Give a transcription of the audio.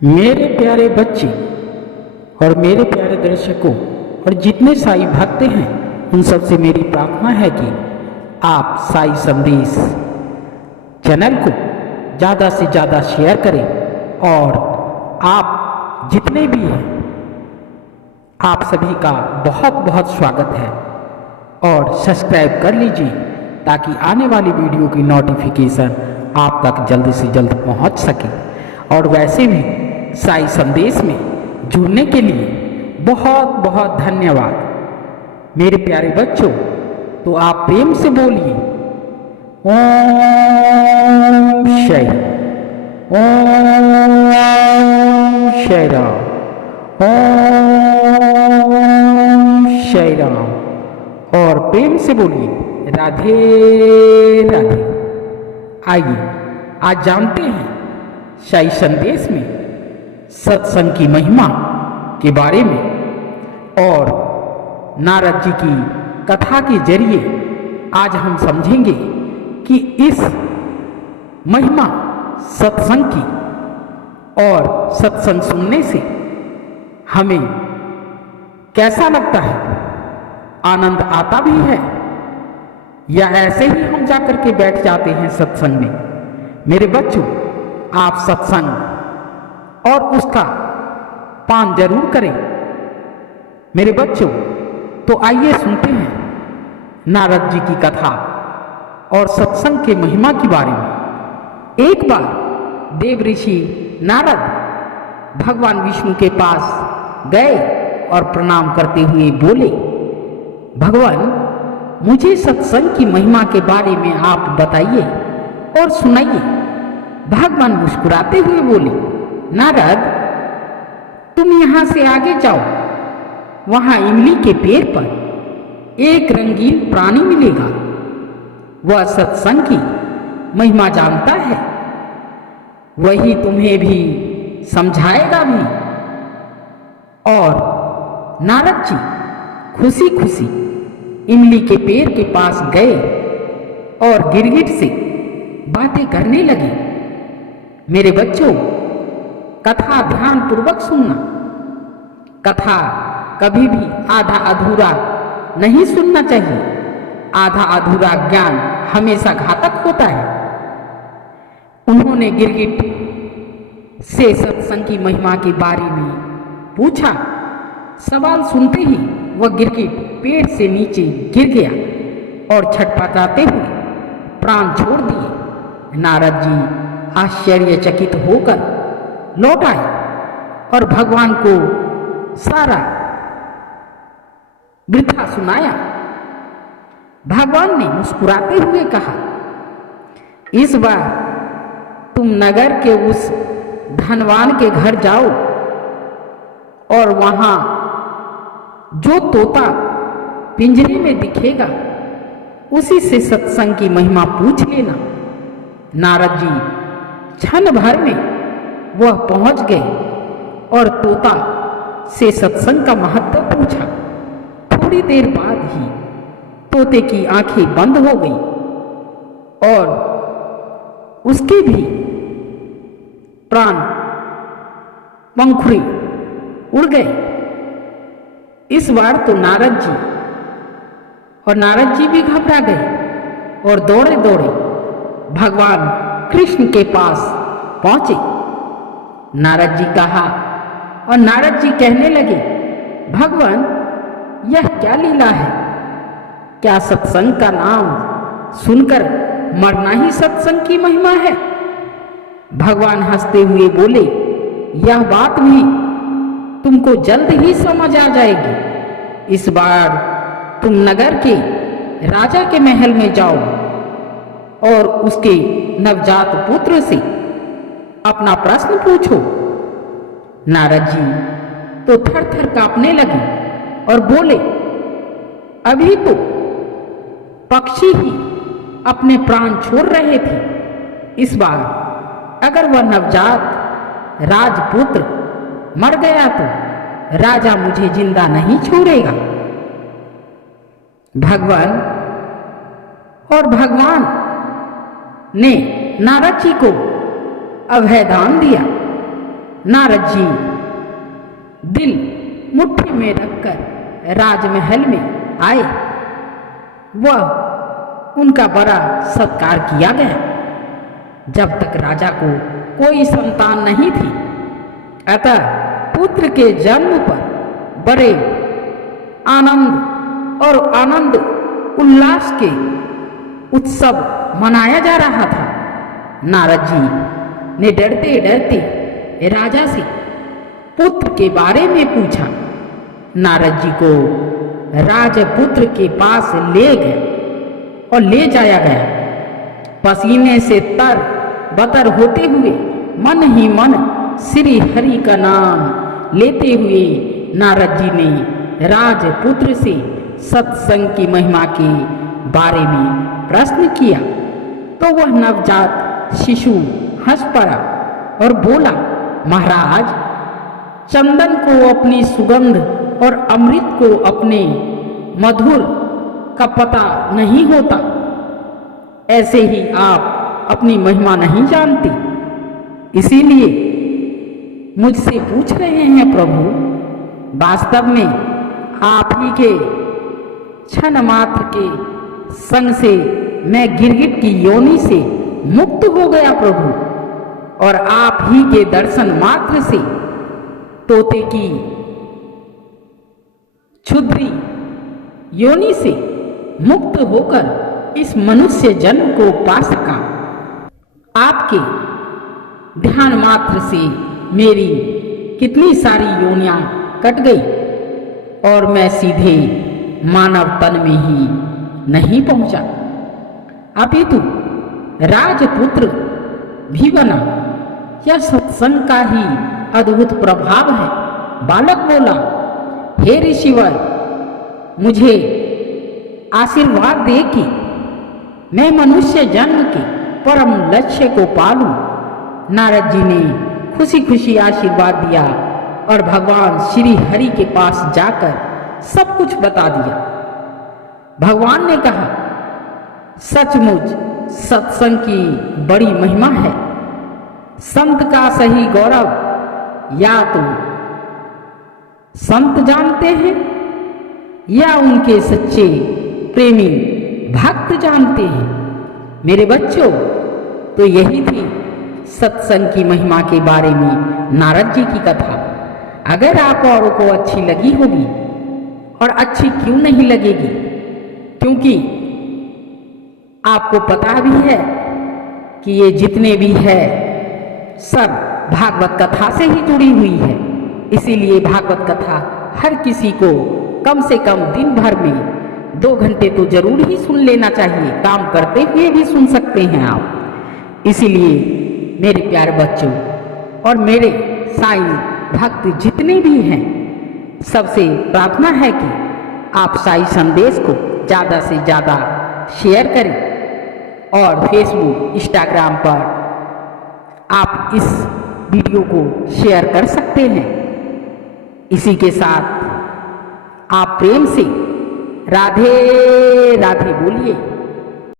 मेरे प्यारे बच्चे और मेरे प्यारे दर्शकों और जितने साई भक्त हैं उन सबसे मेरी प्रार्थना है कि आप साई संदेश चैनल को ज़्यादा से ज़्यादा शेयर करें और आप जितने भी हैं आप सभी का बहुत बहुत स्वागत है और सब्सक्राइब कर लीजिए ताकि आने वाली वीडियो की नोटिफिकेशन आप तक जल्द से जल्द पहुंच सके। और वैसे भी साई संदेश में जुड़ने के लिए बहुत बहुत धन्यवाद मेरे प्यारे बच्चों। तो आप प्रेम से बोलिए ओम शय, ओम शय राम, ओम शय राम। और प्रेम से बोलिए राधे राधे। आइए आज जानते हैं साई संदेश में सत्संग की महिमा के बारे में और नारद जी की कथा के जरिए आज हम समझेंगे कि इस महिमा सत्संग की और सत्संग सुनने से हमें कैसा लगता है, आनंद आता भी है या ऐसे ही हम जाकर के बैठ जाते हैं सत्संग में। मेरे बच्चों, आप सत्संग और उसका पान जरूर करें मेरे बच्चों। तो आइए सुनते हैं नारद जी की कथा और सत्संग के महिमा के बारे में। एक बार देव ऋषि नारद भगवान विष्णु के पास गए और प्रणाम करते हुए बोले, भगवान मुझे सत्संग की महिमा के बारे में आप बताइए और सुनाइए। भगवान मुस्कुराते हुए बोले, नारद तुम यहां से आगे जाओ, वहां इमली के पेड़ पर एक रंगीन प्राणी मिलेगा। वह सत्संग की महिमा जानता है, वही तुम्हें भी समझाएगा भी। और नारद जी खुशी खुशी इमली के पेड़ के पास गए और गिरगिट से बातें करने लगे। मेरे बच्चों, कथा ध्यान पूर्वक सुनना। कथा कभी भी आधा अधूरा नहीं सुनना चाहिए। आधा अधूरा ज्ञान हमेशा घातक होता है। उन्होंने गिरगिट से सत्संग की महिमा के बारे में पूछा। सवाल सुनते ही वह गिरगिट पेड़ से नीचे गिर गया और छटपटाते हुए प्राण छोड़ दिए। नारद जी आश्चर्यचकित होकर लौट आए और भगवान को सारा वृथा सुनाया। भगवान ने मुस्कुराते हुए कहा, इस बार तुम नगर के उस धनवान के घर जाओ और वहां जो तोता पिंजरे में दिखेगा उसी से सत्संग की महिमा पूछ लेना। नारद जी क्षण भर में वह पहुंच गए और तोता से सत्संग का महत्व पूछा। थोड़ी देर बाद ही तोते की आंखें बंद हो गई और उसके भी प्राण पंखुड़ी उड़ गए। इस बार तो नारद जी भी घबरा गए और दौड़े दौड़े भगवान कृष्ण के पास पहुंचे। नारद जी कहा और नारद जी कहने लगे, भगवान यह क्या लीला है? क्या सत्संग का नाम सुनकर मरना ही सत्संग की महिमा है? भगवान हंसते हुए बोले, यह बात भी तुमको जल्द ही समझ आ जाएगी। इस बार तुम नगर के राजा के महल में जाओ और उसके नवजात पुत्र से अपना प्रश्न पूछो। नारद जी तो थर थर कांपने लगे और बोले, अभी तो पक्षी ही अपने प्राण छोड़ रहे थे। इस बार अगर वह नवजात राजपुत्र मर गया तो राजा मुझे जिंदा नहीं छोड़ेगा। भगवान ने नारद जी को अभयदान दिया। नारद जी दिल मुट्ठी में रखकर राजमहल में आए। वह उनका बड़ा सत्कार किया गया। जब तक राजा को कोई संतान नहीं थी, अतः पुत्र के जन्म पर बड़े आनंद उल्लास के उत्सव मनाया जा रहा था। नारद जी ने डरते डरते राजा से पुत्र के बारे में पूछा। नारद जी को राजपुत्र के पास ले गए और ले जाया गया। पसीने से तर बतर होते हुए मन ही मन श्री हरि का नाम लेते हुए नारद जी ने राजपुत्र से सत्संग की महिमा के बारे में प्रश्न किया तो वह नवजात शिशु हंस पड़ा और बोला, महाराज, चंदन को अपनी सुगंध और अमृत को अपने मधुर का पता नहीं होता, ऐसे ही आप अपनी महिमा नहीं जानते, इसीलिए मुझसे पूछ रहे हैं प्रभु। वास्तव में आप ही के क्षण मात्र के संग से मैं गिरगिट की योनि से मुक्त हो गया प्रभु, और आप ही के दर्शन मात्र से तोते की क्षुद्री योनि से मुक्त होकर इस मनुष्य जन्म को पा सका। आपके ध्यान मात्र से मेरी कितनी सारी योनियां कट गई और मैं सीधे मानव तन में ही नहीं पहुंचा, अपितु राजपुत्र भी बना। यह सत्संग का ही अद्भुत प्रभाव है। बालक बोला, हे ऋषिवर, मुझे आशीर्वाद दे कि मैं मनुष्य जन्म के परम लक्ष्य को पालूं। नारद जी ने खुशी खुशी आशीर्वाद दिया और भगवान श्री हरि के पास जाकर सब कुछ बता दिया। भगवान ने कहा, सचमुच सत्संग की बड़ी महिमा है। संत का सही गौरव या तो संत जानते हैं या उनके सच्चे प्रेमी भक्त जानते हैं। मेरे बच्चों, तो यही थी सत्संग की महिमा के बारे में नारद जी की कथा। अगर आप औरों को अच्छी लगी होगी, और अच्छी क्यों नहीं लगेगी, क्योंकि आपको पता भी है कि ये जितने भी है सब भागवत कथा से ही जुड़ी हुई है। इसीलिए भागवत कथा हर किसी को कम से कम दिन भर में 2 घंटे तो जरूर ही सुन लेना चाहिए। काम करते हुए भी सुन सकते हैं आप। इसीलिए मेरे प्यारे बच्चों और मेरे साईं भक्त जितने भी हैं, सबसे प्रार्थना है कि आप साईं संदेश को ज़्यादा से ज़्यादा शेयर करें और फेसबुक, इंस्टाग्राम पर आप इस वीडियो को शेयर कर सकते हैं। इसी के साथ आप प्रेम से राधे राधे बोलिए।